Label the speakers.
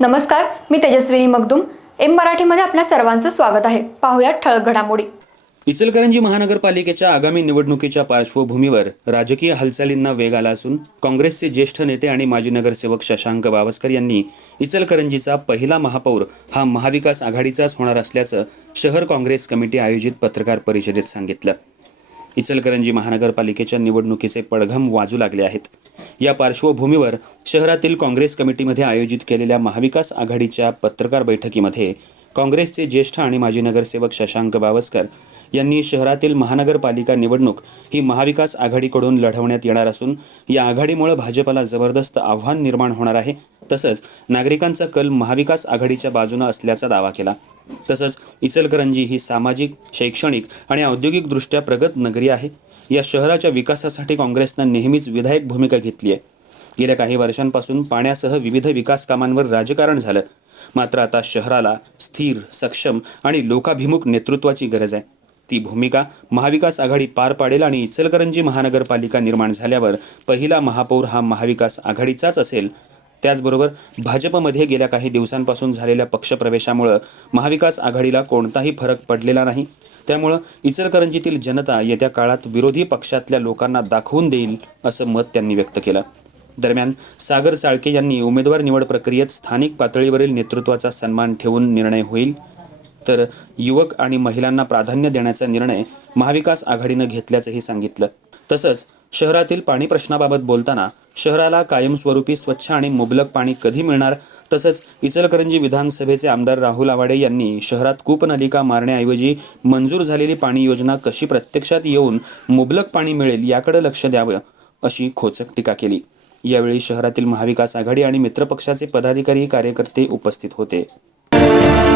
Speaker 1: नमस्कार मी तेजस्विनी मगदुम. एम मराठीमध्ये आपल्या सर्वांचं स्वागत आहे. पाहुयात ठळक घडामोडी.
Speaker 2: इचलकरंजी महानगरपालिकेच्या आगामी निवडणुकीच्या पार्श्वभूमीवर राजकीय हालचालींना वेग आला असून काँग्रेसचे ज्येष्ठ नेते आणि माजी नगरसेवक शशांक बावस्कर यांनी इचलकरंजीचा पहिला महापौर हा महाविकास आघाडीचाच होणार असल्याचं शहर काँग्रेस कमिटी आयोजित पत्रकार परिषदेत सांगितलं. इचलकरंजी महानगरपालिकेच्या निवडणुकीचे पडघम वाजू लागले आहेत. या पार्श्वभूमीवर शहरातील काँग्रेस कमिटीमध्ये आयोजित केलेल्या महाविकास आघाडीच्या पत्रकार बैठकीमध्ये काँग्रेसचे ज्येष्ठ आणि माजी नगरसेवक शशांक बावस्कर यांनी शहरातील महानगरपालिका निवडणूक ही महाविकास आघाडीकडून लढवण्यात येणार असून या आघाडीमुळे भाजपला जबरदस्त आव्हान निर्माण होणार आहे. तसंच नागरिकांचा कल महाविकास आघाडीच्या बाजूनं असल्याचा दावा केला. तसंच इचलकरंजी ही सामाजिक शैक्षणिक आणि औद्योगिकदृष्ट्या प्रगत नगरी आहे. या शहराच्या विकासासाठी काँग्रेसनं नेहमीच विधायक भूमिका घेतली आहे. गेल्या काही वर्षांपासून पाण्यासह विविध विकास कामांवर राजकारण झालं. मात्र आता शहराला स्थिर सक्षम आणि लोकाभिमुख नेतृत्वाची गरज आहे. ती भूमिका महाविकास आघाडी पार पाडेल आणि इचलकरंजी महानगरपालिका निर्माण झाल्यावर पहिला महापौर हा महाविकास आघाडीचाच असेल त्याचबरोबर भाजपमध्ये गेल्या काही दिवसांपासून झालेल्या पक्षप्रवेशामुळं महाविकास आघाडीला कोणताही फरक पडलेला नाही. त्यामुळं इचलकरंजीतील जनता येत्या काळात विरोधी पक्षातल्या लोकांना दाखवून देईल असं मत त्यांनी व्यक्त केलं. दरम्यान सागर चाळके यांनी उमेदवार निवड प्रक्रियेत स्थानिक पातळीवरील नेतृत्वाचा सन्मान ठेवून निर्णय होईल. तर युवक आणि महिलांना प्राधान्य देण्याचा निर्णय महाविकास आघाडीनं घेतल्याचंही सांगितलं. तसंच शहरातील पाणी प्रश्नाबाबत बोलताना शहराला कायमस्वरूपी स्वच्छ आणि मुबलक पाणी कधी मिळणार? तसंच इचलकरंजी विधानसभेचे आमदार राहुल आवाडे यांनी शहरात कूपनलिका मारण्याऐवजी मंजूर झालेली पाणी योजना कशी प्रत्यक्षात येऊन मुबलक पाणी मिळेल याकडे लक्ष द्यावं अशी खोचक टीका केली. यावेळी शहरातील महाविकास आघाडी आणि मित्रपक्षाचे पदाधिकारी कार्यकर्ते उपस्थित होते.